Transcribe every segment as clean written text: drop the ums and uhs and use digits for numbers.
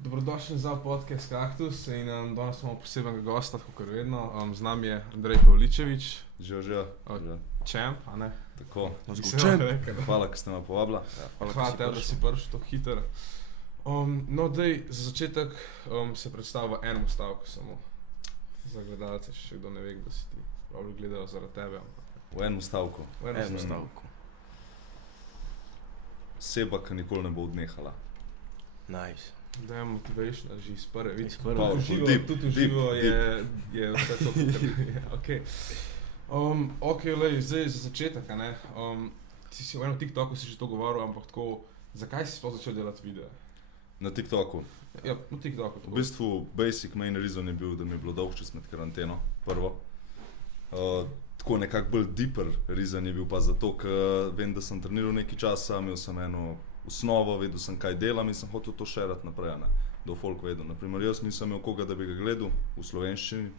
Dobrodošli za podcast Kaktus in danes imamo posebnega gosta, kot vedno. Z nami je Andrej Pavličevič. Živijo. Champ, a ne? Tako, Champ. Hvala, ker ste me povabila. Hvala tebi, da si prišel tako hiter. No, daj, za začetek se predstavi v enem stavku samo. Za gledalce, še kdo ne ve, kdo si ti. Pravi gledajo zaradi tebe. V enem stavku. V enem stavku. Seba, ki nikoli ne bo odnehala. Nice. Da je motivation, že iz prve. Tudi v živo je vse to, kar je. Ok, lej, zdaj za začetek, ne. Ti si v enem TikToku si že to govoril, ampak tako, zakaj si sploh začel delati videe? Na TikToku. Ja, na TikToku. V bistvu, basic main reason je bil, da mi je bilo dolgčas med karanteno, prvo. Tako nekako bolj deeper reason je bil pa zato, ker vem, da sem treniral nekaj časa, imel sem eno osnovo, vedel sem, kaj delam in sem hotel to šerati naprej, ne, da folk vedel. Naprimer, jaz nisem imel koga, da bi ga gledal v slovenščini.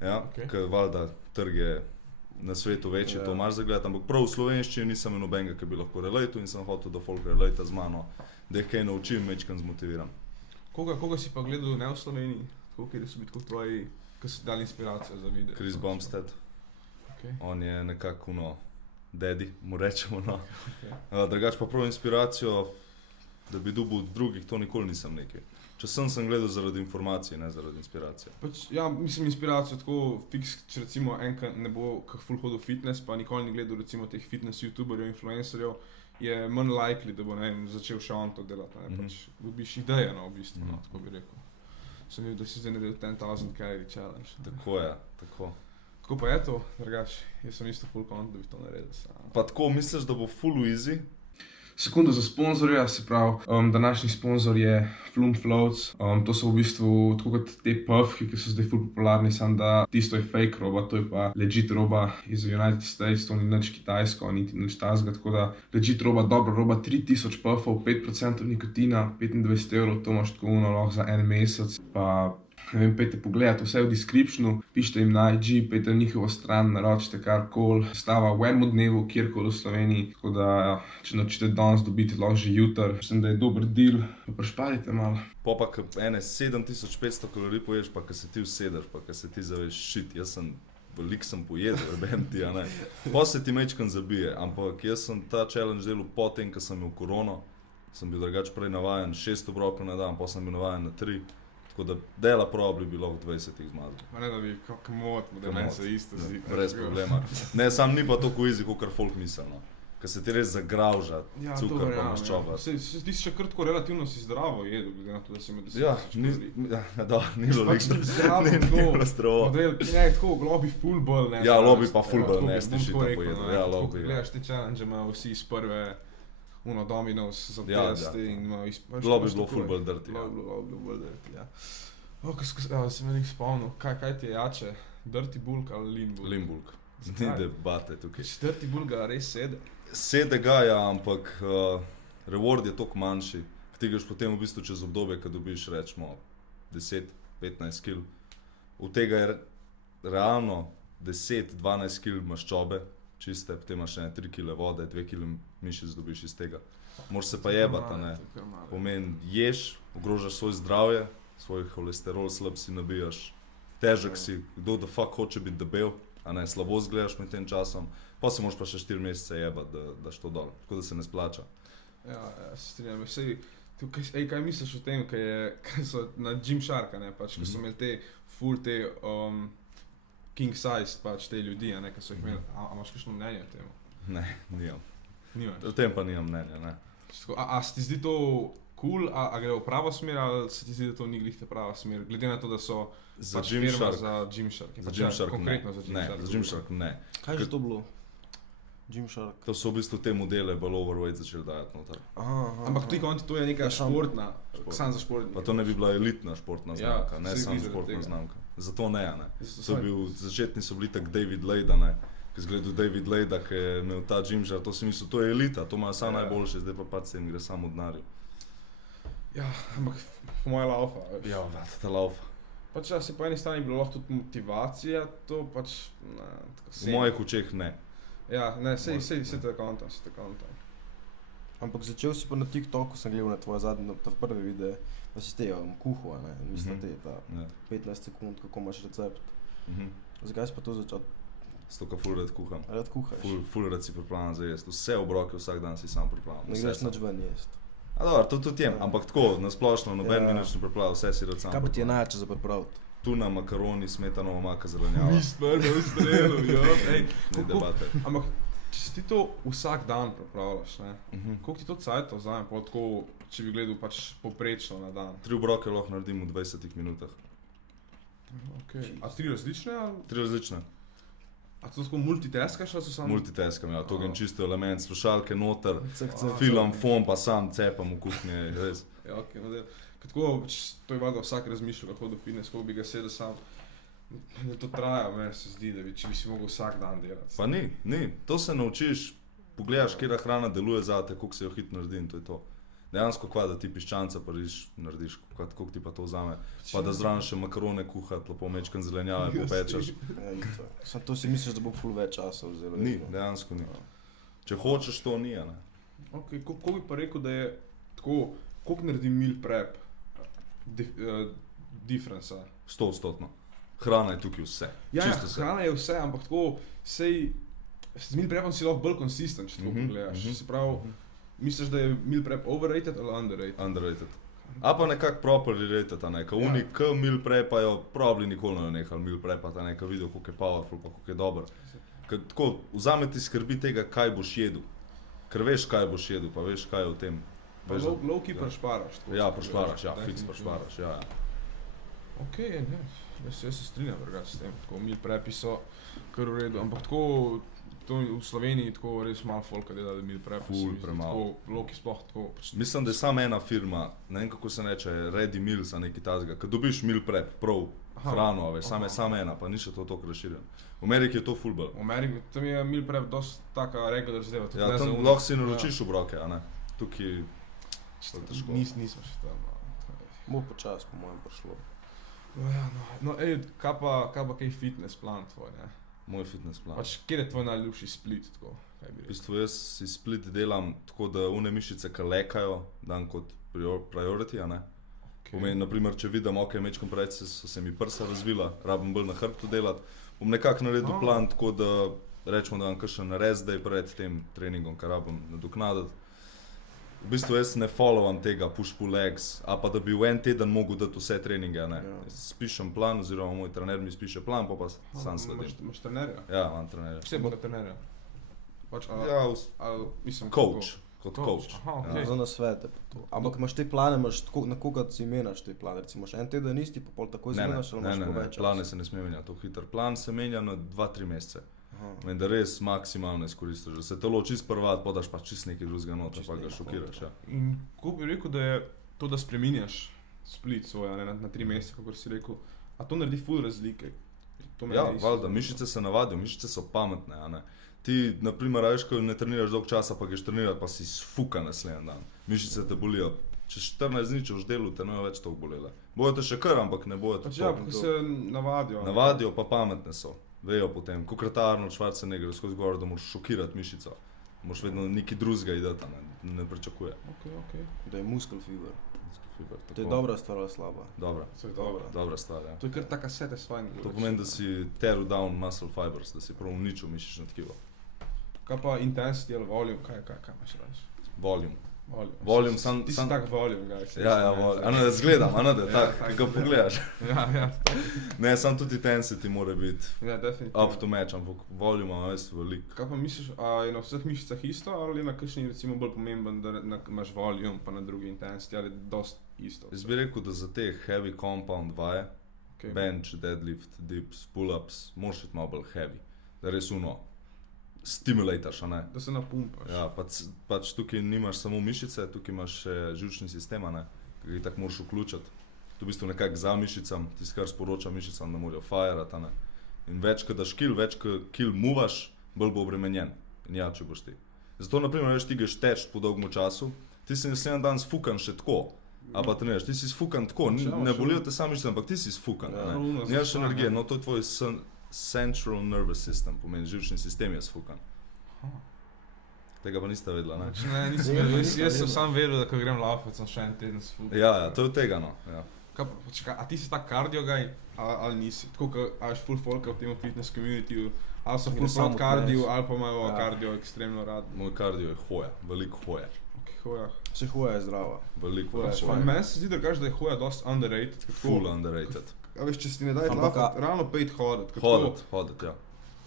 Ja, Okay. ker valjda trg je na svetu večji, to imaš za gledati, ampak prav v slovenščini nisem imel nobenega, ki bi lahko relatal in sem hotel, da folk relata z mano, da jih kaj naučim, mečkam zmotiviram. Koga si pa gledal ne v Sloveniji? Kjer so biti kot tvoji, ki so dali inspiracijo za video? Chris Bumstead. Okay. On je nekako daddy, mu rečemo, no. Okay. Drugač pa prav inspiracijo, da bi dobil od drugih, to nikoli nisem nekaj. Če sem gledal zaradi informacije, ne zaradi inspiracije. Ja, mislim inspiracijo tako fiks, če recimo enkrat ne bo kak ful hodil fitness, pa nikoli ni gledal recimo teh fitness youtuberjev, influencerjev, je manj likely, da bo ne vem, začel še on to delati, ne, pač dobiš idejo, no, v bistvu, no, tako bi rekel. Sem videl, da si zdaj naredil 10,000 calorie challenge. Tako je, tako. Kako pa je to, drugač? Jaz sem isto full content, da bi to naredil sam. Pa tako, misliš, da bo full easy? Sekundu za sponzorja, se pravi, današnji sponzor je Flume Floats. To so v bistvu tako kot te puffki, ki so zdaj ful popularni, samo da tisto je fake roba, to je pa legit roba iz United States, to ni nič kitajsko, niti nič tasga, tako da legit roba, dobra roba, 3000 puffov, 5% nikotina, 25 €, to imaš tako lahko za en mesec, pa ne vem, pejte pogledat, vse v descriptionu, pišite jim na IG, pejte na njihovo stran, naročite karkoli, stava v enem dnevu, kjerkoli v Sloveniji, tako da če nočete danes dobiti, lahko že jutri, mislim, da je dober deal, pa prešparite malo. Pa ene 7500 kalorij poješ, pa ko se ti usedeš, pa ko se ti zaveš, shit, jaz sem veliko pojedel, rebem ti, a ne. Pa se ti mečkam zabije, ampak jaz sem ta challenge delal potem, ko sem imel korono, sem bil drugač prej navajen 6 obrokov na dan, pa sem bil navajen na 3. Tako da dela probably bi lahko 20 zmagal. Pa ne da bi kamot, da meni se isto zdi. Brez problema. Ne, sam ni pa toliko easy, kakor folk misel, no. Ker se ti res zagravža, cukor pa maščoba. Ti si še kar tako relativno si zdravo jedel, glede na to, da si imel 10 Ja, ni bilo likno zdravo. Ne, tako lobi full bolj, ne. Ja, lobi pa full bolj, ne, ste šita pojedel. Ja, Ko lobi. gledaš te challenge, imajo vsi iz prve Dominos za testi in imajo Lobi bilo full bolj dirty. Lobi bilo bolj dirty, ja. Sem me nekaj spomnil, kaj ti je jače? Dirty Bulk ali Lean Bulk? Lean Bulk. Ni debate tukaj. Dirty Bulk ga res sede? Sede ga, ja, ampak reward je toliko manjši. Ti greš potem v bistvu čez obdobje, ko dobiš rečemo 10-15 kg. Od tega je realno 10-12 kg maščobe čiste, potem imaš 3 kg vode, 2 kg mišic dobiš iz tega. Moraš se pa jebati, ne. Pomeni, ješ, ogrožaš svoje zdravje, svoj holesterol slab si nabijaš, težek si, kdo the fuck hoče biti debel, a ne, slabo zgledaš med tem časom, pa se moraš pa še 4 mesece jebati, da daš to dol, tako da se ne splača. Ja, se strinjam, kaj misliš o tem, kaj so na Gymsharka, ne, pač, ko so imeli te full te king size, pač, te ljudi, a ne, ko so jih imeli, a imaš kakšno mnenje o tem? Ne, nimam. Nimaš? O tem pa nimam mnenja, ne. A se ti zdi to cool, a gre v pravo smer, ali se ti zdi, da to ni glih te prava smer, glede na to, da so Za pač firma Gymshark. za Gymshark. Za Gymshark ne. Konkretno za Ne, Gymshark. za Gymshark ne. Kaj je že to bilo? Gymshark. To so v bistvu te modele bolj overweight začeli dajati noter. Ampak ti konti, to je neka športna, sam za športni. Pa to ne bi bila elitna športna znamka, ne saj samo vidim športna tega. znamka. Zato ne, ne. Zato To je bil, začetni so bili tak David Lade, ne. Ki zgledal David Lade, ki je imel ta Gymshark, to si mislil, to je elita, to imajo samo najboljše, zdaj pa pač se jim gre samo v denarju. Ja, ampak po moje laufa, veš. Ja, vrata ta laufa. Pač ja, se po eni strani bilo lahko tudi motivacija, to pač, ne, tako V mojih očeh ne. Ja, ne, sej te kontam. Ampak začel si pa na TikToku, sem gledal na tvoje zadnje, ta prvi video, da si te kuhu, a ne, mislim te, ta Ja. 15 sekund, kako imaš recept. Mhm. Zakaj si pa to začel? Zato, ker ful rad kuham. Rad kuhaš? Ful rad si pripravljam za jesti. Vse obroke vsak dan si sam pripravljam. Ne Vse greš sam. nič ven jesti. A dobro, to tudi jem, ampak tako, na splošno, noben Ja. mi nič ne pripravlja, vse si rad sam Kaj pa ti je pripravljam. najjače za pripraviti? Tuna, makaroni, smetana, omaka, zelenjava. Nisem ustrelil, ja. Ej, Ne debate. ampak, če si ti to vsak dan pripravljaš, ne? Mhm. Koliko ti to cajtov vzame, pol tako, če bi gledal pač poprečno na dan? 3 obroke lahko naredim v 20 minutah. Okay. A 3 različne? 3 različne. A to tako multitaskaš, ali so samo? Multitaskam, ja, to je čisto element, slušalke noter, Cek. film, fon, pa sam cepam v kuhinji, res. Ja, okay, no, tako, to je valjda vsak razmišljal, kako do fitness, koliko bi ga sedel sam. Da to traja, meni se zdi, da če bi si mogel vsak dan delati. Pa ni, to se naučiš, pogledaš, kera hrana deluje zate, koliko se jo hitro naredi in to je to. Dejansko kva, da ti piščanca pariš, narediš, koliko ti pa to vzame. Pa da zraven še makarone kuhat, lepo mečkan zelenjave popečeš. Ja, isto. Samo to si misliš, da bo ful več časa vzelo. Ni, verjetno. dejansko ni. Če hočeš, to ni, a ne. Okay, koliko bi pa rekel, da je tako, koliko naredi meal prep differenca? 100%. Hrana je tukaj vse, Ja, čisto vse. hrana je vse, ampak tako, sej, z meal prepom si lahko bolj konsistent, če tako pogledaš. Se pravi, misliš, da je meal prep overrated ali underrated? Underrated. A pa nekako properly rated, a ne, ka oni k meal prepajo, probably nikoli ne nehali meal prepati, a ne, ka vidijo, koliko je powerful, pa koliko je dober. Ker tako, vzame ti skrbi tega, kaj boš jedel. Ker veš, kaj boš jedel, pa veš, kaj je v tem. Pa Veš, da- low key prešparaš. tako, Ja, če prešparaš, ja, pogledaš, fiks definitivno. prešparaš, ja. Ok, ne, jaz se strinjam drugače s tem, tako meal prepi so kar v redu, ampak tako, to v Sloveniji tako res malo folka dela meal prep. Ful premalo. Tako, low key sploh tako. Pač, Mislim, da je samo ena firma, ne vem kako se reče, Ready Meals ali nekaj takega, ko dobiš meal prep, prav Aha, hrano, a veš, aha. samo ena, pa ni še to toliko razširjeno. V Ameriki je to ful bolj. v Ameriki, tam je meal prep dosti taka regular zadeva. tudi Ja, ne za tam ono- lahko si naročiš obroke, a ne. Tukaj to je težko. Nismo še tam. Bo počas, po mojem, prišlo. No, ja, no, ej, kaj pa kaj fitness plan tvoj, ne? Moj fitness plan. Pač, kjer je tvoj najljubši split, tako, kaj bi V rekel? bistvu jaz si split delam tako, da une mišice, ki lekajo, dam kot priority, a ne. Pomeni, naprimer, če vidim, ok, mečkom preveč so se mi prsa razvila, rabim bolj na hrbtu delati, bom nekako naredil Aha. plan tako, da rečemo, da imam kakšen rest day pred tem treningom, kar rabim nadoknaditi. V bistvu jaz ne followam tega push-pull legs, a pa da bi v en teden mogel dati vse treninge, a ne. Ja. Spišem plan, oziroma moj trener mi spiše plan, pa sam sledim. Imaš trenerja? Ja, imam trenerja. Posebnega trenerja? Pač, Ja, mislim, coach, kot Coach, coach. aha, Ja. okej. Za nasvete pa to. Ampak imaš te plane, imaš tako, na koga si imenaš te plane, recimo še en teden isti, pa pol takoj Ne, ne, zmenaš, ali ne, imaš ne, pa ne, več plane časa? se ne sme menjati, to hiter. Plan se menja na 2-3 mesece. Aha. In da res maksimalno izkoristiš, da se telo čist prvat, podaš pa čist nekaj drugega noter, Čisto pa ga nekaj šokiraš. Ja. In kako bi rekel, da je to, da spreminjaš split svoj, a ne, na 3 mesece, kako si rekel, a to naredi ful razlike? To me Ja, res valjda, zanima. mišice se navadijo, mišice so pametne, a ne. Ti, naprimer, veš, ko ne treniraš dolgo časa, pa greš trenirati, pa si sfuka naslednji dan. Mišice te bolijo. Čez 14 dni, če boš delal, te ne bo več toliko bolele. Bojo te še kar, ampak ne bojo te Pač ja, toliko. ko se navadijo. ne. Navadijo, pa pametne so. Vejo potem, kot ta Arnold Schwarzenegger skozi govor, da moraš šokirati mišico. Moraš vedno nekaj drugega ideti, ne pričakuje. Ok. Da je muscle fiber. Fiber, To je tako. dobra stvar ali slaba? Dobra, To je dobro. dobra stvar, ja. To je kar taka satisfying. To pomeni, da si tear down muscle fibers, da si prav uničil mišično tkivo. Kaj pa intensity ali volume, kaj imaš reči? Volume. Volume, Ti si tak volume, guys. Ja, volume. Ano, da zgledam, ano, da Ja, tak, tak ki ga zgleda. pogledaš. Ja, Ne, sam tudi intensity mora biti ja, definitivno. up to match, ampak volume ima res veliko. Kaj pa misliš, a je na vseh mišicah isto ali je na kakšni recimo bolj pomemben, da imaš volume, pa na drugi intensity, ali je dost isto? Jaz bi rekel, da za te heavy compound vaje, Okay. bench, deadlift, dips, pull-ups, moraš biti malo bolj heavy, da res stimulataš, a ne. Da se napumpaš. Ja, pač tukaj nimaš samo mišice, tukaj imaš še živčni sistem, a ne, ki ga tako moraš vključiti. To v bistvu nekako za mišicam, tisto, kar sporoča mišicam, da morajo firati, a ne. In več, ko daš kill, več, ko kill movaš, bolj bo obremenjen. In ja, če boš ti. Zato, naprimer, veš, ti greš teč po dolgem času, ti si naslednji dan sfukan še tako, a pa treniraš, ti si sfukan tako, ne bolijo te sami mišice, ampak ti si sfukan, a ne. Nimaš energije, no to je tvoj central nervous system, pomeni živčni sistem je sfukan. Tega pa niste vedela, ne? Ne, nisem vedel, jaz sem sam vedel, da ko grem laufat, sem še en teden s fulom. Ja, to je od tega, no. Ja. A ti si ta cardio guy, ali nisi? Tako, a ješ full folka v tem fitness communityju, ali so full prot cardio, ali pa imajo cardio ekstremno rad. Moj kardio je hoja, veliko hoja. Ok, hoja. Še hoja je zdrava. Veliko Hoja je hoja. Meni se zdi, da kažeš, da je hoja dosti underrated. Full underrated. A veš, če si ti ne daj Ampak laufat, realno pejt hodit. Hodit, ja.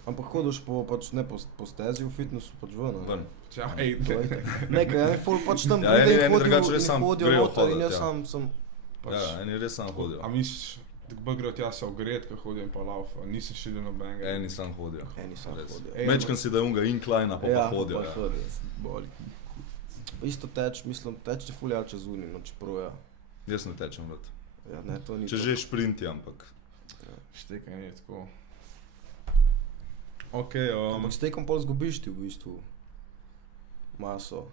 Ampak hodiš pač ne po stezi v fitnessu, pač ven. Ne? Ven. Čau, hej, To je tako. Nekaj, ful pač tam Ja, pride eni in drugače res samo hodijo grejo noter in hodit, jaz ja. sem Ja, eni res samo hodijo. A misliš, da bolj grejo tja se ogret, ko hodim pa laufa, nisem še videl nobenega. Eni samo hodijo. Eni samo Res. hodijo. Mečkam si, da je unga incline, pa hodijo. pa Ja. hodijo. Boli. Isto mislim, teč ful ja čez uni, no čeprav ja. Jaz ne tečem rad. Ja, ne, to ni Če to. že šprinti, ampak Štekaj ni tako. Ok, Ampak s tekom pol zgubiš ti v bistvu maso.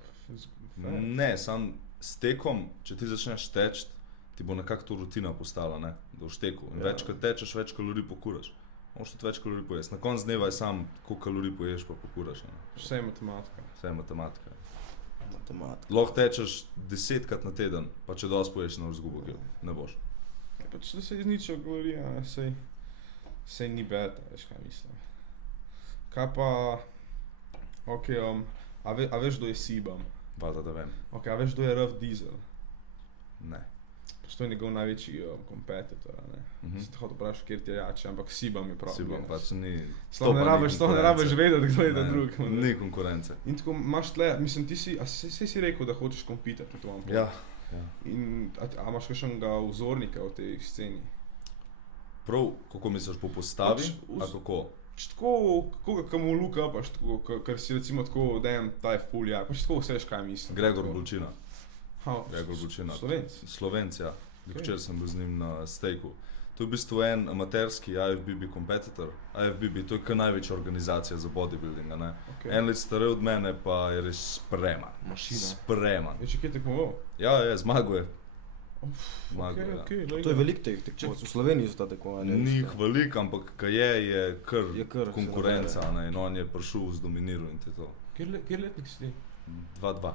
ne, sam s tekom, če ti začneš teči, ti bo nekako to rutina postala, ne, da v šteku. In Ja. več kot tečeš, več kalorij pokuraš. Moraš tudi več kalorij pojesti. Na koncu dneva je sam, koliko kalorij poješ, pa pokuraš. Ne. Vse je matematika. Vse je matematika. Matematika. Lahko tečeš 10krat na teden, pa če dosti poješ, ne boš izgubil kil. Ne boš. Ja, pač da se izničijo kalorije, sej ni beta, veš kaj mislim. Kaj pa, ok, a veš, kdo je Sibam? Valjda, da vem. Ok, a veš, kdo je Rough Diesel? Ne. Pač to je njegov največji kompetitor, ne. Sem te hotel vprašati, kjer ti je jači, ampak Sibam je prav. Si bom pač ni. Sploh ne rabiš vedeti, kdo je ta Ne, drug. Ni konkurence. In tako imaš tle, mislim, ti si, saj si rekel, da hočeš kompitirati v tom. Ja. Ja. In a imaš kakšnega vzornika v tej sceni? Prav, kako misliš, po postavi? Pač A kako? Pač tako, kako mu luka, pač tako, ker si recimo tako, dajem, ta je ful, ja, pač tako vseš, kaj mislim. Gregor Tako. Bulčina. Gregor Bulčina. Slovenc. Slovenc, ja. Ok. Včeraj sem bil z njim na stejku. To je v bistvu en amaterski IFBB competitor. IFBB, to je kar največja organizacija za bodybuilding, a ne? Okay. En let starejši od mene pa je res spreman. Mašina. Spreman. Je če kje tekmoval? Ja, zmagal je. Ok, Zmagal je. ok, lej To je ga. veliko teh tekmovanj. V Sloveniji so ta tekmovanja. Ni jih veliko, ampak kaj je kar Je kar, konkurenca, se ne? In on je prišel, zdominiral in te to. Kjer letnik si ti? 2-2,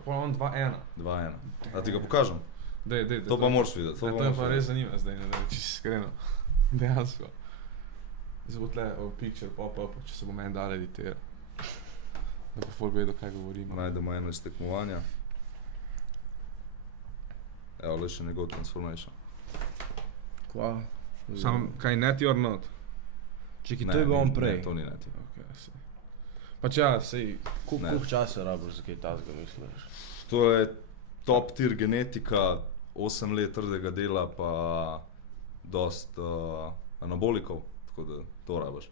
Pol on 2-1. 2-1. A ti ga pokažem? Dej, To pa moraš videti. To me pa res zanima zdaj, ne vem, če si iskreno. Dejansko. Zdaj bo tle picture pop-up, če se bo meni dal editiral. Da bo folk vedel, kaj govorim. Najdemo eno iz tekmovanja. Evo, le še njegov transformation. Kva? Sam, kaj net or not? Čekaj, Ne, to je bil on ne, prej. to ni neti. Ok, sej. Pač ja, sej, Ne. Koliko časa rabiš za kaj tazga, misliš? To je top tier genetika, 8 let trdega dela, pa dost anabolikov, tako da to rabiš.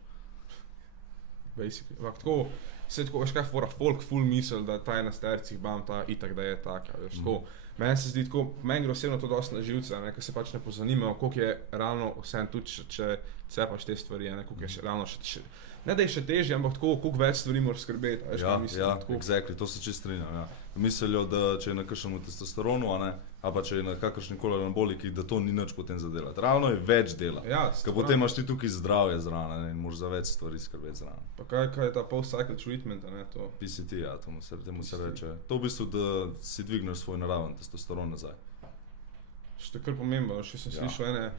basically. Ampak tako, vse tako, veš kaj fora, folk ful misel, da ta je na stercih, bam, ta itak, da je taka, veš, tako. Meni se zdi tako, meni gre osebno to dosti na živce, ne, ker se pač ne pozanimajo, koliko je realno vseeno tudi, če cepaš te stvari, ne, koliko je še realno še, ne da je še težje, ampak tako, koliko več stvari moraš skrbeti, a veš Ja, kaj mislim, ja, tako. exactly, to se čisto strinjam. Ja. Mislijo, da če je na kakšnem testosteronu, a ne, a pa če je na kakršni koli anaboliki, da to ni nič potem za delati. Realno je več dela. Ja, Ker potem imaš ti tukaj zdravje zraven ne, in moraš za več stvari skrbeti zraven. pa kaj je ta post-cycle treatment, a ne, to. PCT, ja, temu se reče. To v bistvu, da si dvigneš svoj naraven testosteron nazaj. Što je kar pomembno, še sem Ja. slišal ene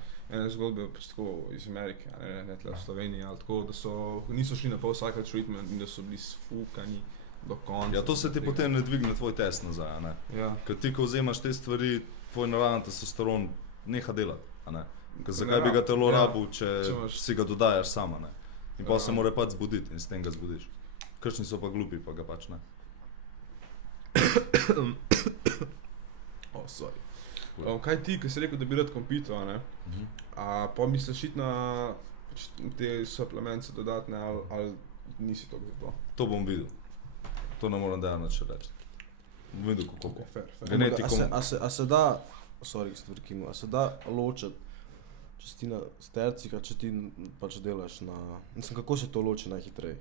zgodbe pač tako iz Amerike, ne tle v Sloveniji, ali tako, da niso šli na post-cycle treatment in da so bili sfukani do konca. Ja, to se ti tega. potem ne dvigne tvoj test nazaj, a ne. Ja. Ker ti, ko vzemaš te stvari, tvoj naraven testosteron neha delati, a ne. Ker Ne zakaj bi ga telo ja, rabil, če če imaš- si ga dodajaš sama, ne. In pa Ja. se mora pač zbuditi in s tem ga zbudiš. Kakšni so pa glupi, pa ga pač ne. Sorry. Kaj ti, ki si rekel, da bi rad kompito, a ne? A pa misliš iti na pač te suplemente dodatne ali nisi toliko za to? To bom videl. To ne moram dejati nič reči. Bom videl, kako bo. Fair. Genetikom. A se da, sorry, ki sem prekinil, a se da ločiti, če si ti na stercih, a če ti pač delaš na... Mislim, kako se to loči najhitreje?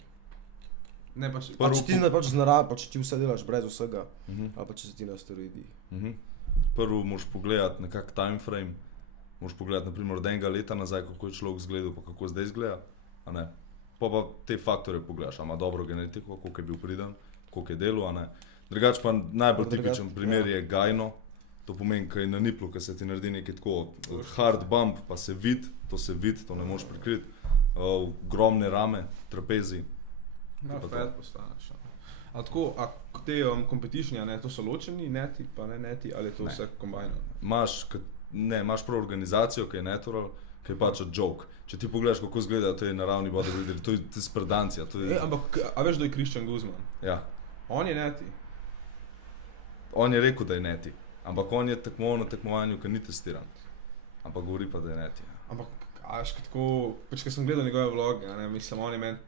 Ne, pač, Pa če ti pač pa če ti vse delaš brez vsega, ali pa če si ti na steroidih. Prvo moraš pogledati nekak time frame, moraš pogledati naprimer od enega leta nazaj, kako je človek izgledal, pa kako zdaj izgleda, a ne. Pa te faktorje pogledaš, ali ima dobro genetiko, koliko je bil priden, koliko je delo, a ne. Drugač pa najbolj Drugač, tipičen primer je gajno. To pomeni, kaj je na niplu, ko se ti naredi nekaj tako hard bump, pa se vidi, to ne moreš prikriti. Ogromne rame, trapezi. Na To pa fat postaneš. A tako, a te competition, ne, to so ločeni neti, pa ne neti, ali je to Ne. vse kombajno? Imaš prav organizacijo, ki je natural, ki je pač joke. Če ti pogledaš, kako izgledajo te naravni bodybuilderi, to je sprdancija. Ampak, a veš, da je Christian Guzman? Ja. On je neti. On je rekel, da je neti, ampak on je tekmoval na tekmovanju, ki ni testiran. Ampak govori pa, da je neti. Ampak, a veš, tako, pač, ko sem gledal njegove vloge, ne, mislim, on je meni,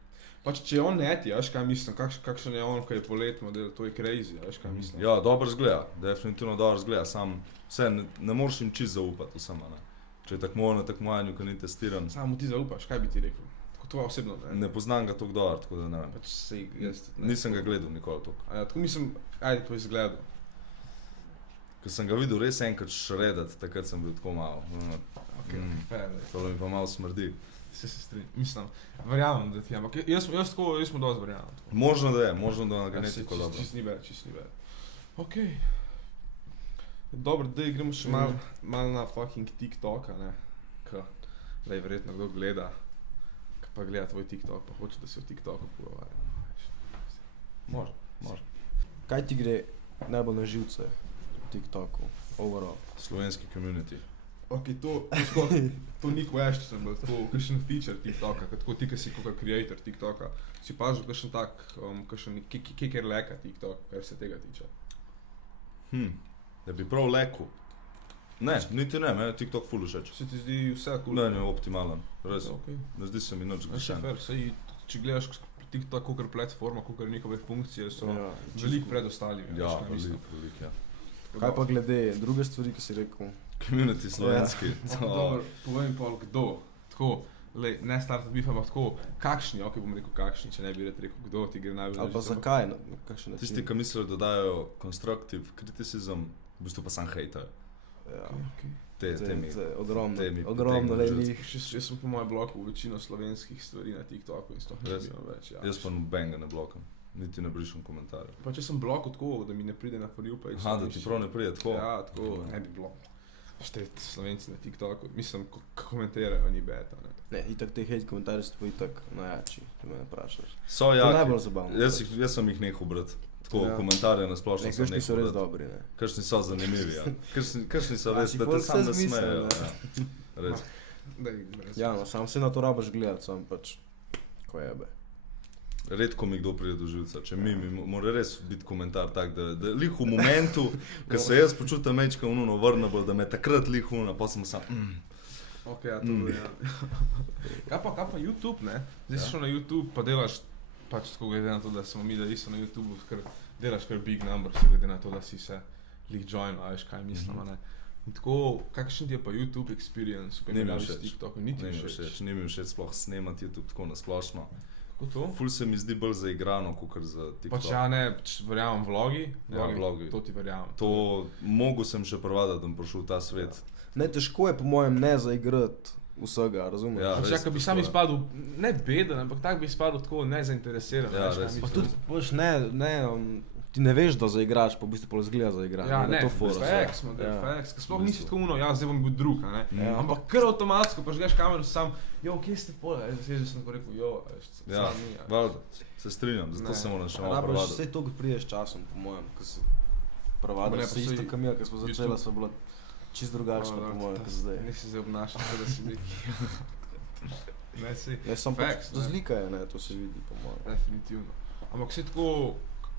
pač, če je on neti, a veš, kaj mislim, kakšen je on, ko je polet model, to je crazy, a veš, kaj mislim. Ja, dobro zgleda, definitivno dobro zgleda, sam vse ne moreš jim čisto zaupati vsem, ne. Če je tekmoval na tekmovanju, ki ni testiran, Samo ti zaupaš, kaj bi ti rekel? Tako tvoja osebno, ne? ne poznam ga toliko dobro, tako da ne vem. Pač sej, jaz, ne. Nisem ga gledal nikoli toliko. A ja, tako mislim, ajde po izgledu. Ko sem ga videl res enkrat šredat, takrat sem bil tako malo. Okay, fair, daj. To mi pa malo smrdi. Se strinjam, mislim, verjamem, da ti, ampak jaz mu dosti verjamem. tako. Možno da je, možno da na Ja, saj genetiko dobro. čist ni več, čist ni več. Okej. Dobro, da gremo še mal na fucking TikTok, ne? Zdaj verjetno kdo gleda, ki pa gleda tvoj TikTok, pa hoče, da se o TikToku pogovarjamo. Može. Kaj ti gre najbolj na živce v TikToku, overall? Slovenski community. Ok, to ni question, ampak to kakšen feature TikToka, tako ti, ki si kakor creator TikToka, si pažil kakšen tak, kakšen kiker leka TikTok, kar se tega tiče. Da bi prav lekel. Ne, niti ne, meni je TikTok ful všeč. Se ti zdi vse cool? Ne, ne, optimalen, res. Okay. Ne zdi se mi nič Še grešen. fair, sej, če gledaš TikTok kakor platforma, kakor njihove funkcije so Ja, veliko pred ostalimi. Ja, veš, kaj mislim. veliko, ja. Kaj pa glede druge stvari, ki si rekel? Community slovenski. Dobro, povem pa kdo, tako, lej, ne startup beef, ampak tako, kakšni, ok, bom rekel kakšni, če ne bi rad rekel, kdo ti gre najbolj Ali pa na živce, zakaj? Na kakšen način? Tisti, ki mislijo, da dajo constructive criticism, v bistvu pa sam hejtajo. Ja. Okay. Temi. Ogromno potegnejo le živce. njih. Jaz sem po mojem bloku večino slovenskih stvari na TikToku in sploh ne Res? vidim več. Ja. Jaz pa nobenega ne blokam, niti ne brišem komentarjev. Pa če sem bloku tako, da mi ne pride na For You page. Aha, da ti prav ne pride tako. Ja, tako, ne bi bilo. Šteti Slovenci na TikToku, mislim, ko komentirajo, ni beta, ne. Ne, itak te hate komentarji so pa itak najjači, če me ne vprašaš. So To je jaki. najbolj zabavno. Jaz sem jih nehal brati. Tako Ja. komentarje na splošno Ne, sem kakšni so nehal res brati. dobri, ne. Kakšni so zanimivi, ja. Kakšni so A, res, si da te folk sam vse zmislil, nasmejejo. ne? Ja. Res. Daj, brez. Ja, no, sam se na to rabaš gledati, sam pač, ko jebe. Redko mi kdo pride do živca, če mi mora res biti komentar tak, da lih v momentu, ko se jaz počutim mečka ununo vrnable, da me takrat lih ununo, pa sem sam, Ok, ja, to verjamem. Kaj pa YouTube, ne? Zdaj si šel na YouTube, pa delaš, pač tako glede na to, da smo mi da isto na YouTubeu, delaš kar big numbers, glede na to, da si se lih join, a veš kaj mislim, ne? In tako, kakšen ti je pa YouTube experience v Ni mi primerjavi s všeč. TikTokom? Ni ti ni mi všeč? všeč, ni mi všeč sploh snemati YouTube tako nasplošno. Kako to? Ful se mi zdi bolj zaigrano, kakor za TikTok. Pač ja, ne, verjamem vlogi, vlogi. to ti verjamem. To mogel sem še prvada, da bom prišel v ta svet. Ne, težko je po mojem ne zaigrati vsega, razumeš? Ja, Pač res, ja, ko bi tako sam je. izpadel, ne beden, ampak tak bi izpadel tako nezainteresiran, Ja, veš, kaj res. mislim. Pa tudi, veš, ti ne veš, da zaigraš, pa v bistvu pol zgleda zaigraš. Ja, ne, to fora. facts, man, Ja. facts, ker sploh V nisi bistvu. tako uno, ja, zdaj bom bil drug, a ne. Ja. Ampak kar avtomatsko, pa žgeš kamero sam, kje ste pol, jaz sem tako rekel, veš, Ja, sam ni, ja. valjda, se strinjam, zato Ne. se moram še malo Rabaš prvaditi. vse to, ko priješ časom, po mojem, ko se Pa prvadil. ne, Se pa isto saj kam ko smo začela, YouTube- so bila čist drugačna, po mojem, kot zdaj. Nisi zdaj obnašal, kot da si neki. Ne, si, Ne, sam facts, pač ne. razlika je, ne, to se vidi, po mojem. Definitivno. Ampak vse tako,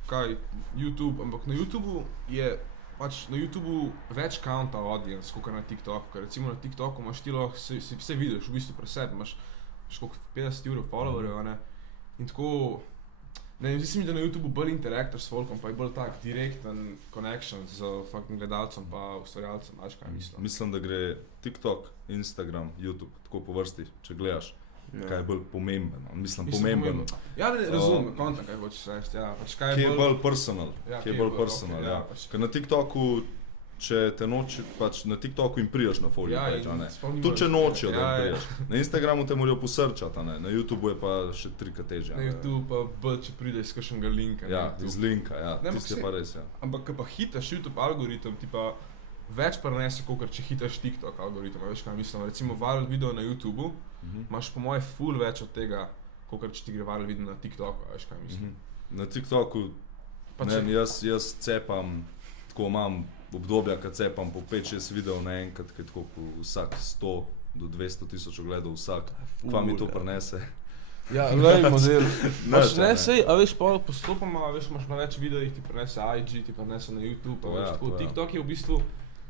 kaj, YouTube, ampak na YouTubeu je pač na YouTubeu več counta audience, kot na TikToku, ker recimo na TikToku imaš ti lahko, si vse vidiš v bistvu pri sebi, imaš koliko 50 evrov followerjev, ne, in tako, ne vem, zdi se mi, da na YouTubeu bolj interaktor s folkom, pa je bolj tak direkten connection z fucking gledalcem pa ustvarjalcem, veš kaj mislim. Mislim, da gre TikTok, Instagram, YouTube, tako po vrsti, če gledaš, kaj je bolj pomemben. Mislim, pomemben. Ja, ne razumem, konta, kaj hočeš reči, ja, pač kaj Kje je je bolj personal, Ja, kje je bolj personal, okej, ja. ja, pač. Ker na TikToku če te noči, pač na TikToku jim prijaš na folio, Ja, pač, a in ne. sploh Tudi če nimajo- nočijo, da Ja, jim ja. prijaš. Na Instagramu te morajo posrčati, a ne. Na YouTubeu je pa še trikrat težje. Na YouTube pa bolj, če prideš iz kakšnega linka. Ja, na YouTube. iz linka, ja. Ne, ampak Tisti je saj- pa res, ja. Ampak, ko pa hitaš YouTube algoritem, ti pa več prenese, kot če hitaš TikTok algoritem. A veš, kaj mislim? Recimo, viral video na YouTubu, imaš po moje ful več od tega, kot če ti gre viral video na TikToku. A veš, kaj mislim? Na TikToku, Pa ne če- vem, jaz cepam, tako imam obdobja, kad cepam po 5-6 videov naenkrat, ki je tako po vsak 100 do 200 tisoč ogledov vsak. Kva mi to ja. prenese? Ja, glej, model. Nič, Ne, ne. sej, a veš, pa postopoma, a veš, imaš na več videih, ti prenese IG, ti prenese na YouTube, To a veš, ja, tako. to ja. TikTok je v bistvu,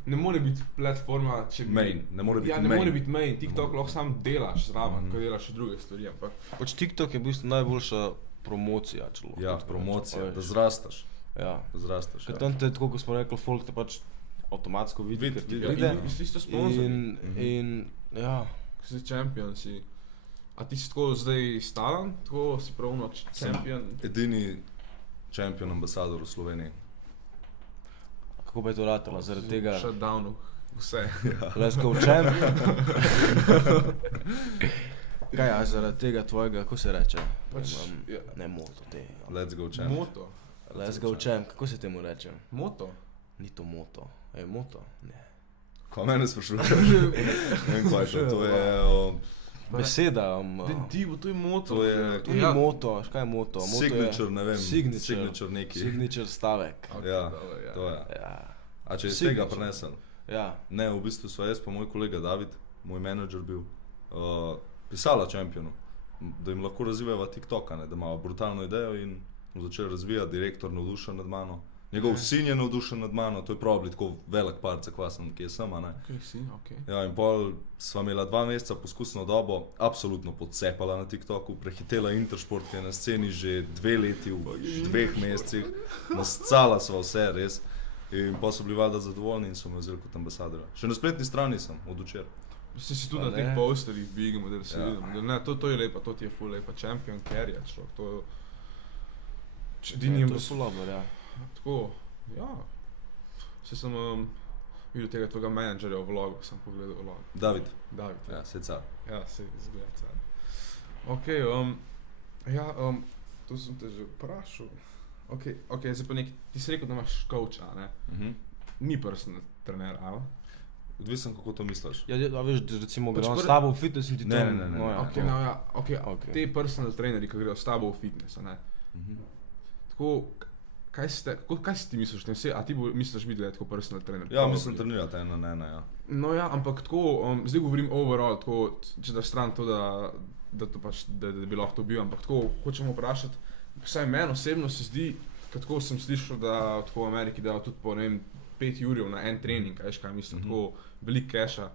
ne more biti platforma, če bi... Main, ne more biti Ja, ne main. more biti main, TikTok lahko sam delaš zraven, ko delaš še druge stvari, ampak... Pač TikTok je v bistvu najboljša promocija, če lahko Ja, tako promocija, rečem, da a veš. zrastaš. Ja. Da zrastaš, Ker ja. tam te, tako kot smo rekli, folk te pač avtomatsko vidi, ker ti vidi, pride. ja. Isto sponzorji. In ja, Si champion si. A ti si tako zdaj stalen, tako si pravno champion? Edini champion ambasador v Sloveniji. kako pa je to ratalo, zaradi tega, Shutdownu, vse. let's go champ. Kaj, a zaradi tega tvojega, kako se reče? Pač, ja. Ne moto te. Let's go champ. Moto. Let's go champ, kako se temu reče? Moto. Ni to moto. Je moto? Ne. Ko mene sprašuješ, ne vem kaj je to, to je Beseda, Divo, to je moto. To je- to ni moto, kaj je moto? Moto je signature, ne vem, signature. signature neki. Signature stavek. Okay, Ja, dobro, ja. to je. Ja. A če je iz Signature. tega prenesel? Ja. Ne, v bistvu so jaz pa moj kolega David, moj menedžer bil, pisala Championu, da jim lahko razvijajo TikToka, ne, da imajo brutalno idejo in smo začeli razvijati, direktor navdušen nad mano. Njegov sin je navdušen nad mano, to je pravi tako velik parcek, kva sem, ki je sem, a ne. Okay, si, okay. Ja, in pol sva imela 2 meseca poskusno dobo, absolutno podcepala na TikToku, prehitela Intersport, ki je na sceni že 2 leti v 2 mesecih, nascala sva vse, res. In pa so bili valjda zadovoljni in so me vzeli kot ambasadora. Še na spletni strani sem, od včeraj. Si tudi Pa na teh ne. posterih bigamo, da se Ja. vidimo. Da, ne, to je lepa, to ti je ful lepa. Champion carrier, človek, to je... Edini To je ful dobro, ja. Tako, ja. Se sem videl tega tvojega menedžerja v vlogu, sem pogledal vlog. David, David, ja, se car. Ja, se izgleda, car. Ok, to sem te že vprašal. Ok, zdaj pa nekaj, ti si rekel, da imaš coacha, ne? Ni personal trener, ali? Odvisen, kako to misliš. Ja, a veš, da recimo Pač gre on prvi- s tabo v fitness in ti Ne, tam... ne, ne, no, ne. ja, Ok, to. no ja, ok, Ok. te personal trenerji, ki grejo s tabo v fitness, a ne? Tako, kaj si ti misliš, ne vse, a ti misliš biti, da je tako personal trener? Ja, mislim trenirati ena na ena, ja. No ja, ampak tako, zdaj govorim overall, tako, če daš stran to, da to pač, da bi lahko to bil, ampak tako, hočemo vprašati, vsaj meni osebno se zdi, ker tako sem slišal, da tako v Ameriki delajo tudi po, ne vem, 5 urjev na en trening, a veš kaj mislim, tako veliko keša.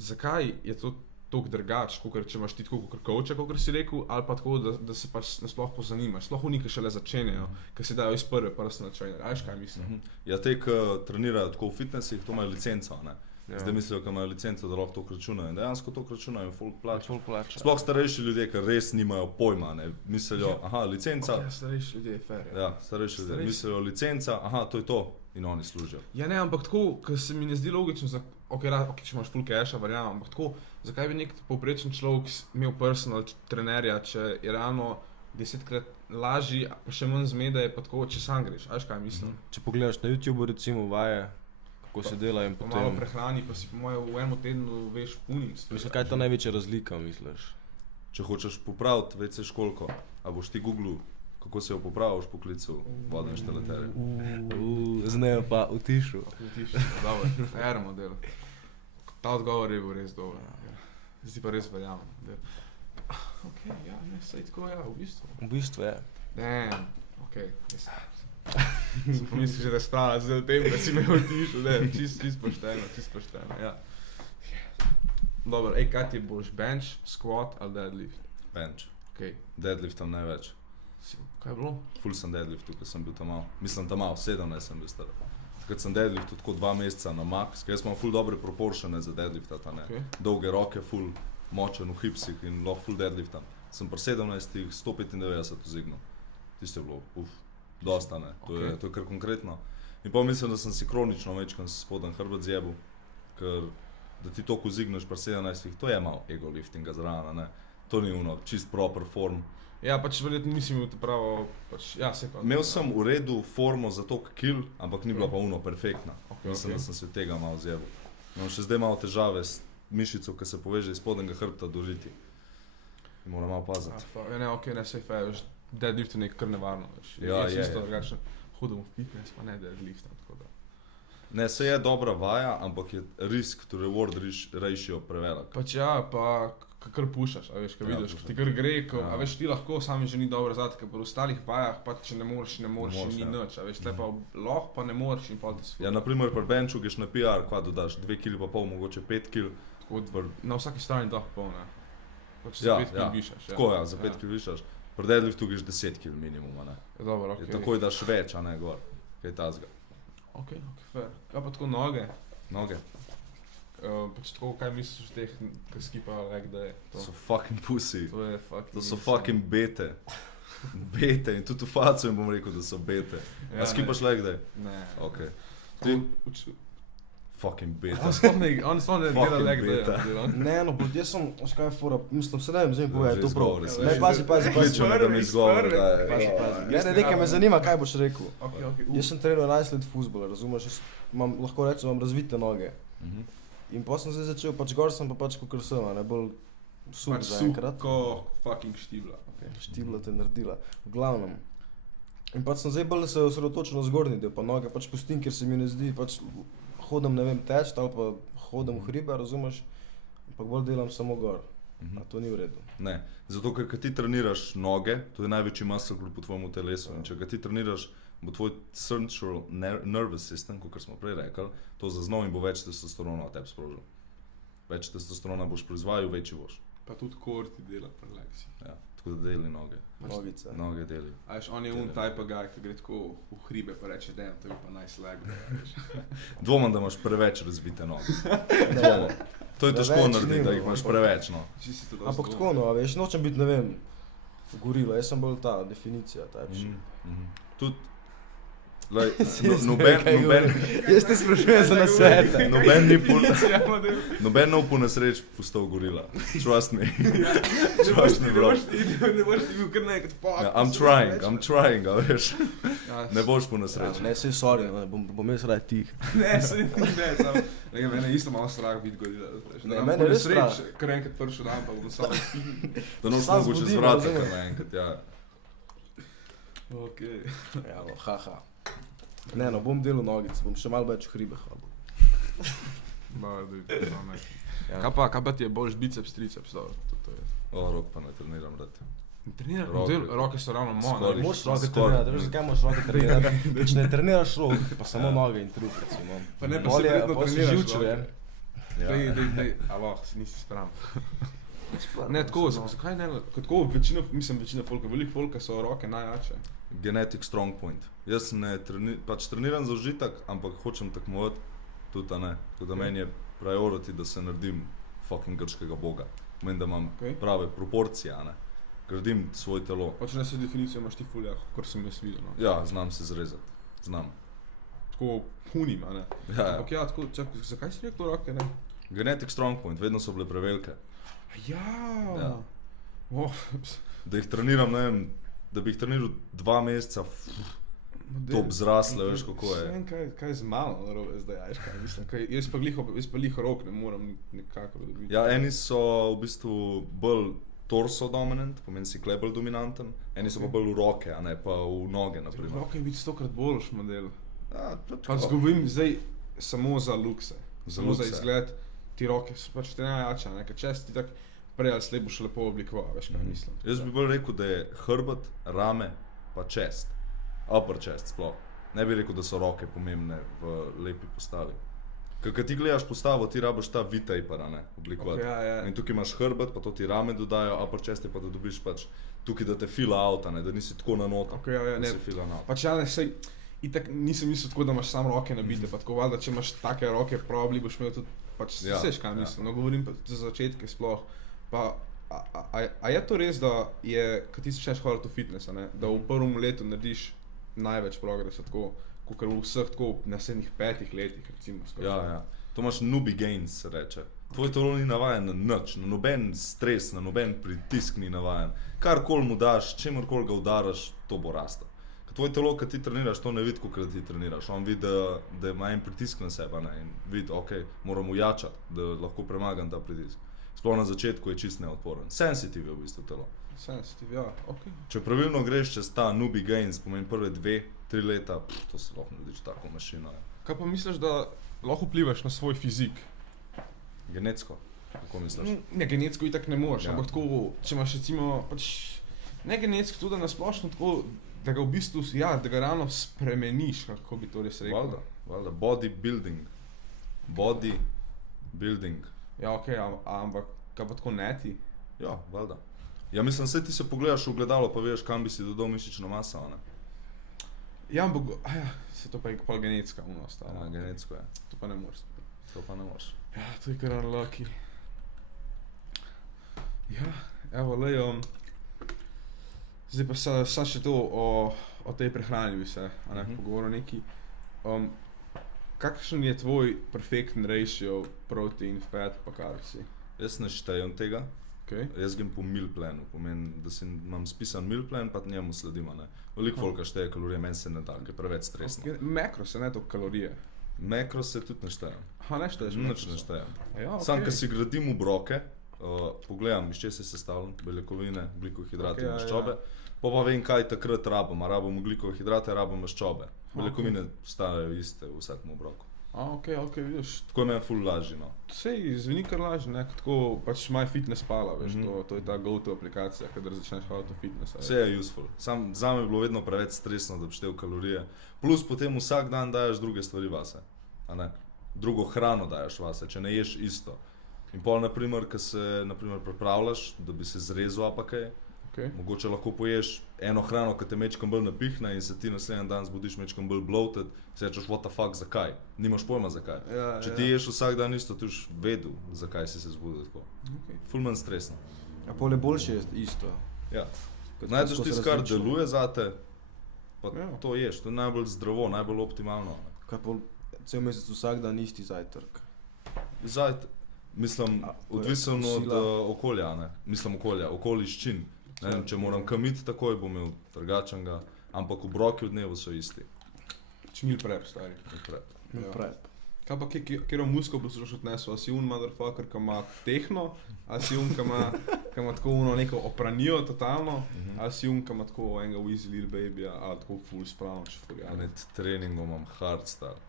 Zakaj je to toliko drugače, kot če imaš ti tako kot coacha, kot si rekel, ali pa tako, da se pač nasploh pozanimaš, sploh oni, ki šele začenjajo, ki se dajo iz prve personal trainer, a veš kaj mislim? Ja, te, ki trenirajo tako v fitnessih, to imajo licenco, ne. Ja. Zdaj mislijo, da imajo licenco, da lahko to računajo. In dejansko to računajo, folk plača. Ful plača. Sploh starejši ljudje, ki res nimajo pojma, ne. Mislijo, aha, licenca. Ja, starejši ljudje je fair, ja. Ja, starejši ljudje. Starejši. Mislijo, licenca, aha, to je to. In oni služijo. Ja, ne, ampak tako, ker se mi ne zdi logično, okay, če imaš full cache, verjamem, ampak tako, zakaj bi nek povprečen človek imel personal trenerja, če je realno 10-krat lažji, pa še manj zmede, pa tako, če sam greš, a veš kaj mislim? Če pogledaš na YouTubeu recimo vaje, kako se dela in Pa malo potem... prehrani, pa si po mojem v enem tednu veš punim stvari. Mislim, kaj je ta največja razlika, misliš? Če hočeš popraviti WC školko, a boš ti Google, kako se jo popraviš po klicu vodne inštalaterje. Znajo pa v tišu. Dobro, fair model. Ta odgovor je bil res dober. Ja. Zdaj pa res verjamem. Ok, ja, ne, saj tako, ja, v bistvu. V bistvu je. Ne, ok, sem pomislil, že da sprava zdaj o tem, da si me vtišel, ne, čist pošteno, ja. Dobro, kaj ti boš, bench, squat ali deadlift? Bench. Ok, Deadliftam največ. kaj je bilo? Ful sem deadliftu, ko sem bil tam mal. Mislim tam mal, 17 sem bil star. Takrat sem deadliftu tako 2 meseca na max, ker jaz imam ful dobre proportione za deadliftata, ne. Ok. Dolge roke, ful močen v hipsih in lahko ful deadliftam. Sem pri 17 195 vzignil. Tisto je bilo, dosta ne, to je kar konkretno. In pa mislim, da sem si kronično večkrat spodaj hrbet zjebil, ker da ti toliko zigneš pri 17, to je malo ego liftinga zraven, ne. To ni ono, čist proper form. Ja, pač verjetno nisem imel pravo, pač, ja, se pa. Imel sem v redu formo za tok kill, ampak ni bila pa ono perfektna. Okay, Mislim, da sem se od tega malo zjebil. Imam še zdaj malo težave s mišico, ki se poveže iz spodnjega hrbta do riti. In moram malo paziti. Ja, ne, okej, ne, sej fej, veš, deadlifting je kar nevarno, veš. Ja, Jaz je, isto je. drugače hodim v fitness, pa ne deadliftam, tako da. Ne, se je dobra vaja, ampak je risk to reward ratio prevelik. Pač ja, pa kar pušaš, a veš, ko Ja, vidiš, ko pušaš. ti kar gre, ko, Ja. a veš, ti lahko sami že ni dobro zate, ker pri ostalih vajah pa če ne moreš, Ne moreš, ni ja. nič, a veš, tle pa lahko pa ne moreš in pol te Ja, naprimer pri benchu greš na PR, kva dodaš 2 kg pa pol, mogoče 5 kg. na vsaki strani da polne. Pač Ja, za 5 ja. kg višaš, ja. Tako ja, za 5 kg višaš. Pri deadliftu greš 10 kg minimum, a ne. Je dobro, okej. Je takoj daš več, a ne gor. Kaj tazga. Okej, fair. Kaj pa tako noge? Noge. Pač tako, kaj misliš o teh, ki skipajo leg day? To so fucking pussy. To je fucking... To so fucking bete. Bete in tudi v facu jim bom rekel, da so bete. Ja, A skipaš leg day? Ne. Ok. Ti? Ti? Fucking bete. On sploh ne dela Fucking leg day. beta. Ne, no, pa jaz sem, veš kaj je fora, mislim, se ne vem, zdaj mi Že povej, to prav. izgovori so. Ne, pazi. Kliču me, da mi izgovor daje. Ne, nekaj me zanima, kaj boš rekel. Okay. Jaz sem treniral 11 let fuzbola, razumeš, jaz imam, lahko rečem, imam razvite noge. Mhm. In potem sem zdaj začel, pač gor sem pa pač kakor sem, a ne, bolj suh Pač zaenkrat. ko fucking štibla. Štibla te naredila, v glavnem. In pač sem zdaj bolj se osredotočil na zgornji del, pa noge pač pustim, ker se mi ne zdi, pač hodim, ne vem, teč ali pa hodim v hribe, razumeš, ampak bolj delam samo gor. A to ni v redu. Ne, zato ker ti treniraš noge, to je največji muscle group v tvojem telesu. In če ga ti treniraš, bo tvoj central nervous system, kot smo prej rekli, to zaznal in bo več testosterona od tebi sprožil. Več testosterona boš proizvajal, večji boš. Pa tudi core ti dela pri leksi. Ja, tako da deli noge. Nogice. Noge deli. A veš, on je type guy, ki gre tako v hribe pa reče, damn, to je pa nice leg day, veš. Dvomam, da imaš preveč razvite noge. Dvomam. To je Da težko več narediti, nima, da jih imaš preveč, no. Čisto to Ampak dosti tako, no, a veš, nočem biti, ne vem, gorila, jaz sem bolj ta definicija, tajpši. Tudi, noben Jaz te sprašujem za nasvete. noben ni pun, Ja, model. noben nov po nesreč postal gorila. Trust me. Trust me, bro. Ne boš ti bil kar nekaj, fuck. Ja, I'm trying, a veš. Ne boš po nesreč. Ne, sej sorry, ne, bom jaz rad tih. Ne, ne, sam. Mene je isto malo strah biti gorila. Ne, mene je res strah. Kar enkrat prišel dan, pa bom sam. Da noč Sam mogoče zbudi, zvrati razumem. kar naenkrat, ja. Okej. Ja, no, haha. Ne, no, bom delal nogice, bom še malo več v hribe hodil. Kaj pa ti je boljš biceps, triceps, dobro, to je. O, rok pa ne treniram rad. Treniram, roke so ravno Skoraj. moje. Moš roke Skoraj. trenirati, veš zakaj moš roke trenirati? Če ne treniraš rok, pa samo noge in trup, recimo. Pa ne, pa Bolje- se verjetno bolj si treniraš živčen, roke. je. Dej, a vah, nisi sprav. Ne, tako, zakaj ne, tako večina folka, veliko folka so roke najjače. Genetic strong point. Jaz ne pač treniram za užitek, ampak hočem tekmovati tudi, a ne. Tako da meni je priority, da se naredim fucking grškega boga. Meni, da imam Okej. prave proporcije, a ne. Gradim svoj telo. Pač ne se definicijo imaš ti fulja, kot sem jaz videl, no. Ja, znam se zrezati. Znam. Tako punim, a ne. Ja, ja. Ampak ja, tako, čakaj, zakaj si rekel roke, ne? Genetic strong point, vedno so bile prevelike. Ja. Ja. Oh, Da jih treniram, ne vem, da bi jih treniral 2 meseca, top zrasle, veš kako je. Vem, kaj je z malo narobe zdaj, a veš kaj mislim. Jaz pa glih rok ne morem nekako dobiti. Ja, eni so v bistvu bolj torso dominant, pomeni si kle bolj dominanten, eni so pa bolj v roke, a ne pa v noge, naprimer. Roke je biti 100-krat boljš model. Ja, to je Pač tako. govorim zdaj samo za lukse. Samo za lukse. izgled, ti roke so pač te najjače, ne, ker čez ti tak prej ali slej boš lepo oblikoval, veš kaj mislim. Jaz bi bolj rekel, da je hrbet, rame pa chest, upper chest sploh. Ne bi rekel, da so roke pomembne v lepi postavi. Ker ti gledaš postavo, ti rabiš ta V-taper, a ne, oblikovati. Okay, ja. In tukaj imaš hrbet, pa to ti rame dodajo, upper chest je pa da dobiš pač tukaj, da te fila out, a ne, da nisi tako na nota, Okay, ja, da ne, si fila out. pač ja, ne, sej, itak nisem mislil tako, da imaš samo roke nabite, pa tako valjda, če imaš take roke, probably boš imel tudi, pač Ja, seš kaj ja. mislim, no govorim pa za začetke sploh, pa a je to res, da je, kad ti začneš hoditi v fitness, a ne, da v prvem letu narediš največ progresa, tako, kot v vseh tako naslednjih 5 letih, recimo. Ja, ja. To imaš newbie gains, se reče. Tvoj telo ni navajen na nič, na noben stres, na noben pritisk ni navajen. Karkoli mu daš, čemorkoli ga udaraš, to bo rastel. Ker tvoje telo, kad ti treniraš, to ne vidi, koliko ti treniraš. On vidi, da ima en pritisk na sebe, ne? In vidi, ok, moram ujačati, da lahko premagam ta pritisk. Sploh na začetku je čist neodporen. Sensitive je v bistvu telo. Sensitive, ja, ok. Če pravilno greš čez ta newbie gains, pomeni prve 2-3 leta, to se lahko narediš tako mašino. Je. Kaj pa misliš, da lahko vplivaš na svoj fizik? Genetsko, kako misliš? Ne, genetsko itak ne moreš, Ja. ampak tako, če imaš recimo, pač, ne genetsko, tudi na splošno tako, da ga v bistvu, ja, da ga realno spremeniš, kako bi to res rekel. Valjda, bodybuilding. Bodybuilding. Ja, ok, ampak kaj pa tako neti? Ja, valjda. Ja, mislim, saj ti se pogledaš v ogledalo, pa veš, kam bi si dodal mišično maso, a ne? Ja, ampak, se to pa je pol genetska ostalo. Ja, genetsko je. To pa ne moreš. To pa ne moreš. Ja, to je kar unlucky. Ja, evo, lej, zdaj pa sad še to o tej prehrani bi se, a ne, pogovoril neki. Kakšen je tvoj perfekten ratio protein, fat pa kalci? Jaz ne štejem tega. Okay. Jaz grem po meal planu, pomeni, da imam spisan meal plan, pa njemu sledim, ne. Veliko folka šteje kalorije, meni se ne da, ker je preveč stresno. Okay. Makro se ne to kalorije. Makro se tudi ne štejem. Aha, ne šteješ Nič makrosa? ne štejem. Ja, okay. Sam, ko si gradim obroke, pogledam, iz česa je sestavljen, beljakovine, ugljikohidrate in maščobe, pa vem, kaj takrat rabim, a rabim ugljikohidrate, rabim maščobe. Beljakovine stajajo iste v vsakem obroku. Ok, vidiš. Tako je meni ful lažje, no. Sej, zveni kar lažje, ne, tako pač MyFitnessPal, veš, to je ta go-to aplikacija, kadar začneš hoditi v fitness. Vse je useful. Sam zame je bilo vedno preveč stresno, da bi štel kalorije. Plus potem vsak dan daješ druge stvari vase, a ne? Drugo hrano daješ vase, če ne ješ isto. In pol, naprimer, ko se pripravljaš, da bi se zrezal pa kaj, mogoče lahko poješ eno hrano, ki te mečkam bolj napihne in se ti naslednji dan zbudiš mečkam bolj bloated, se rečeš, what the fuck, zakaj? Nimaš pojma zakaj. Če ti ješ vsak dan isto, ti už vedel, zakaj si se zbudil tako. Ful manj stresno. A pol je boljše isto. Ja. Kot Najdeš skozi tisto, kar različno. deluje zate, pa to ješ, to je najbolj zdravo, najbolj optimalno. Kaj pol cel mesec vsak dan isti zajtrk. Mislim, odvisno od okolja, ne? Mislim okoliščin. Ne vem, če moram kam iti takoj, bom imel drugačnega, ampak obroki v dnevu so isti. Meal prep, stari. Ja. Prep. Kaj pa, kjero musko boš odnesel? A si un motherfucker, ki ima tehno, a si un, ki ima tako uno neko opranijo totalno, a si un, ki ima tako enega Wheezy Lil Babyja, a tako full spravno, če furjano. Med treningom imam hardstyle,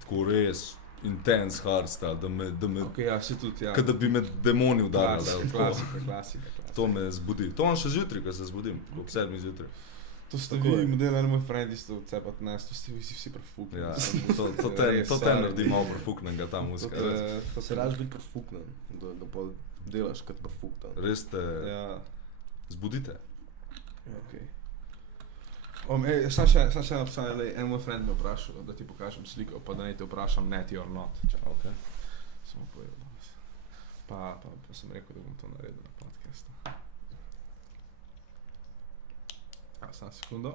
tako res intense hardstyle, da me Ok, ja, si tudi, ja. kot da bi me demoni udarili. Klasika. To me zbudi. To imam še zjutraj, ko se zbudim, ob 7 zjutraj. To ste vi, model ali moj friend isto od cepat nas, to ste vi vsi prefukni. Ja, to te naredi malo prefuknenega ta muska. To se raš biti profuknen, da pol delaš kot profuknen. Res te zbudite. Ja, okej. Sam en moj friend me vprašal, da ti pokažem sliko, pa da naj te vprašam net or not. Okay. Samo povedal danes. Pa sem rekel, da bom to naredil na podcastu. Samo sekundo.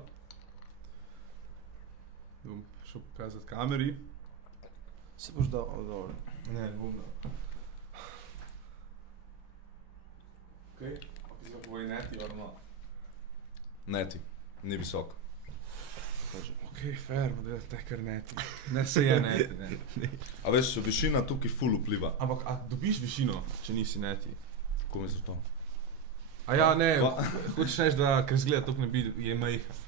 Da bom šel pokazati kameri. Se boš dal, dobro. Ne bom dal. Okej, ti se povej neti or not. Neti, ni visok. Okej, fair, model, te kar neti. Ne se je neti, ne. A veš, višina tukaj ful vpliva. Ampak, a dobiš višino, če nisi neti? Kako misliš to? A ja, ne, hočeš reči, da ker zgleda toliko ne bi, je majhen.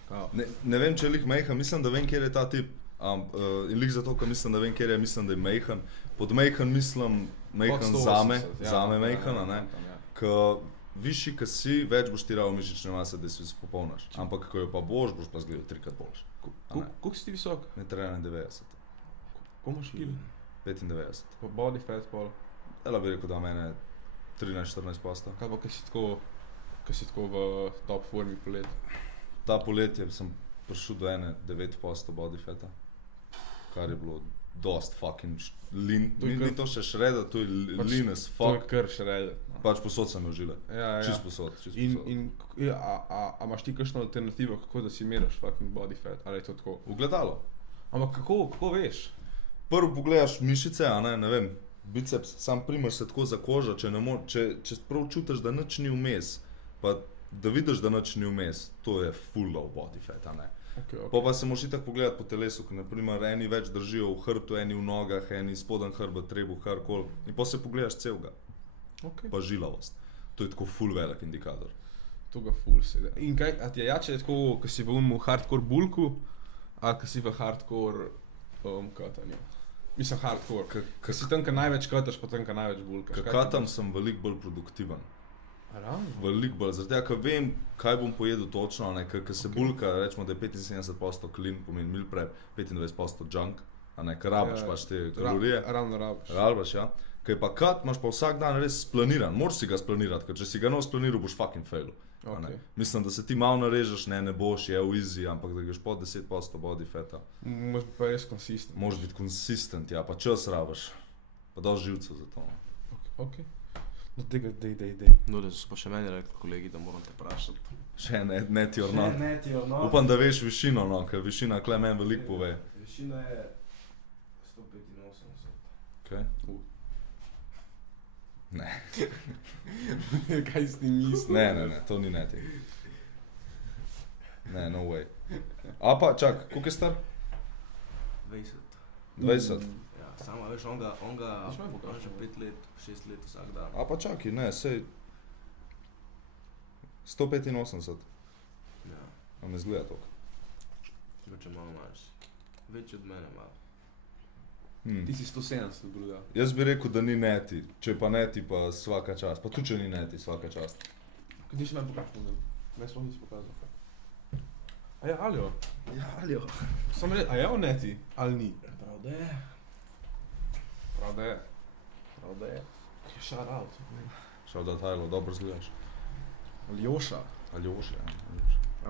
Ne vem, če je lih majhen, mislim, da vem, kjer je ta tip. In lih zato, ker mislim, da vem, kjer je, mislim, da je majhen. Pod majhen mislim, majhen zame majhen, a ne? Ko višji, ko si, več boš ti rabo mišične mase, da si popolnaš. Ampak, ko jo pa boš pa zgledal 3-krat boljš. Koliko si ti visok? 1,91 m. Koliko imaš kilo? 95. Pa body fat pol. Ela bi rekel, da mene 13-14%. Kaj pa, ko si tako v top formi polet? Ta poletje sem prišel do 9% body fata, kar je bilo dost fucking lean. Ni to še shredded, to je lean as fuck. To je kar shredded. Pač posod sem jo žile. Ja. Čist posod. A imaš ti kakšno alternativo, kako da si meriš fucking body fat? Ali je to tako? Ogledalo. Ampak kako veš? Prvo pogledaš mišice, a ne vem, biceps, sam primaš se tako za kožo, če prav čutiš, da nič ni vmes, pa da vidiš, da nič ni vmes, to je full low body fat, a ne. Okay. Pa se moraš itak pogledati po telesu, ker naprimer eni več držijo v hrbtu, eni v nogah, eni spodnji hrbet, trebuh, karkoli. In pa se pogledaš celega. Okay. Pa žilavost. To je tako full velik indikator. To ga full sede. In kaj, a ti je jače tako, ko si v unmu hardcore bulku, ali ko si v hardcore katanju? Mislim hardcore. Ko si tam, ko največ kataš, pa tam, ko največ bulkaš. Ko katam, sem veliko bolj produktiven. Veliko bolj, zaradi tega, ker vem, kaj bom pojedel točno, ker se bulka, rečemo, da je 75% clean, pomeni meal prep, 25% junk, ker rabiš pač te kalorije. Ravno rabiš. Rabiš, ja. Ker pa kat imaš pa vsak dan res splaniran, moraš si ga splanirati, ker če si ga ne splaniral, boš fucking failu. Okay. Mislim, da se ti malo narežeš, ne boš, je easy, ampak da greš pod 10% body fata. Moraš biti pa res konsistent. Moraš biti konsistent, ja, pa čas rabiš, pa dosti živcev za to. Okay. No tega, dej. No, da so pa še meni rekli kolegi, da moram te vprašati. Še net your not. Net your not. Upam, da veš višino, no, ker višina kle meni veliko pove. Višina je 185. Okay. Ne. Kaj si ti misliš? Ne, to ni neti. Ne, no way. A pa, čak, koliko je star? 20. 20. Ja, samo veš, on ga že 5 let, 6 let vsak dan. A pa čakaj, ne, sej 185. Ja, A ne zgleda toliko. mogoče malo manjši. Večji od mene malo. Ti si 170 bil, ja. Jaz bi rekel, da ni neti, če pa neti, pa svaka čast. Pa tudi če ni neti, svaka čast. Kaj ti še meni pokažeš model? Meni sploh nisi pokazal. A ja, Aljo. Ja, Aljo. Samo reči, a je on neti, ali ni? Prav da je. Prav da je. Shout out. Šel da Tajlo, dobro zgledaš. Aljoša. Aljoša, ja.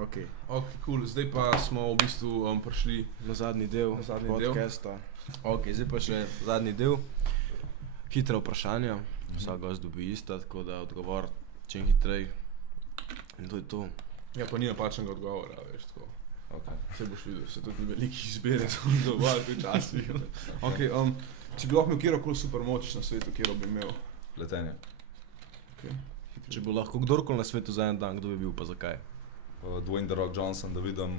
Ok. Ok, cool. Zdaj pa smo v bistvu prišli Na zadnji del podcasta. Ok, zdaj pa še zadnji del. Hitra vprašanja. Vsak gost dobi ista, tako da odgovor čim hitrej. In to je to. Ja, pa nima pačnega odgovora, veš, tako. Okay. Vse boš videl, se tudi ni veliki izbire, so dovolj včasih. Ok, če bi lahko imel kjerokoli super moč na svetu, kjero bi imel? Letenje. Okay. Če bo lahko kdorkoli na svetu za en dan, kdo bi bil pa zakaj? Dwayne The Rock Johnson, da vidim,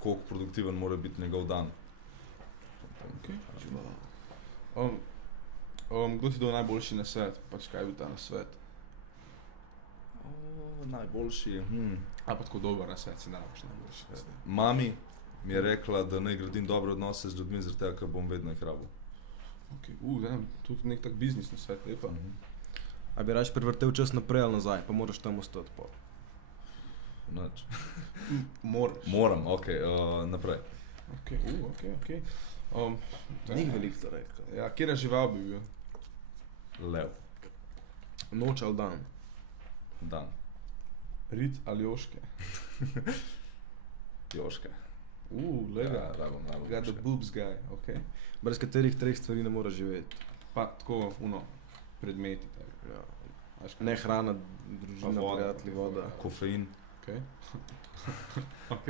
koliko produktiven mora biti njegov dan. Okay. Kdo ti dal najboljši nasvet? Pač kaj je bil ta nasvet? Najboljši, Ali pa tako dober nasvet si najboljši nasvet? Mami mi je rekla, da naj gradim dobre odnose z ljudmi, zaradi tega, ker bom vedno jih rabil. Ok, tudi nek tak biznis nasvet, lepa. A bi rač prevrtel čas naprej ali nazaj, pa moraš tam ostati pol. Nič. Moraš. Moram, ok, naprej. Ok. Ni veliko to rekel. Ja, kjera žival bi bil? Lev. Noč ali dan? Dan. Rit ali Joške? Joške. Lega. Rabim Got the boobs guy, ok. Brez katerih treh stvari ne moraš živeti. Pa tako, predmeti. Tak. Ja. Veš, kaj? Ne hrana, družina, Pa voda. prijatelji, voda. Kofein. Ok. Ok.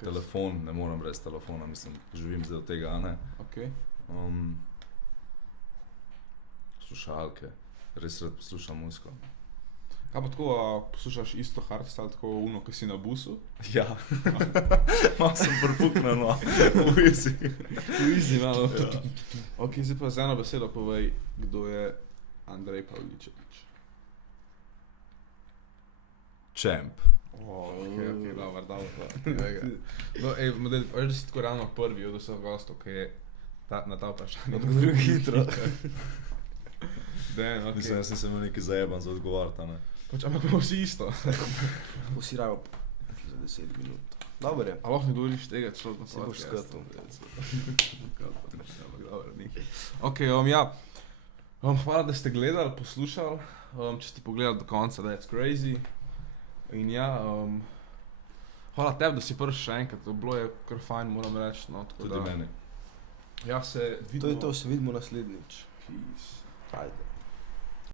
Telefon, ne moram brez telefona, mislim, živim zdaj od tega, a ne. Ok. Slušalke, res rad poslušam muziko. Kaj pa tako, poslušaš isto hardstyle, tako uno, ko si na busu? Ja, malo sem prepuknen, no, v easy. Easy malo. Ja. Ok, zdaj pa z eno besedo povej, kdo je Andrej Pavličević. Champ. Ok, dobro. No, model, veš, da si tako ravno prvi od vseh gostov, ki je na ta vprašanje odgovoril hitro. Dan, ok. Mislim, jaz sem se imel nekaj zajeban za odgovarta, ne. Pač, ampak imamo vsi isto. Bosi rabo za 10 minut. Dobar je. A lahko ne dovoliš tega človek na Se boš skatil. Ok, ja. Hvala, da ste gledali, poslušali. Če ste pogledali do konca, that's crazy. In ja, hvala tebi, da si prišel še enkrat, bilo je kar fajn, moram reči. No, Tudi meni. Ja, se vidimo. To je to, se vidimo naslednjič. Peace. Ajde.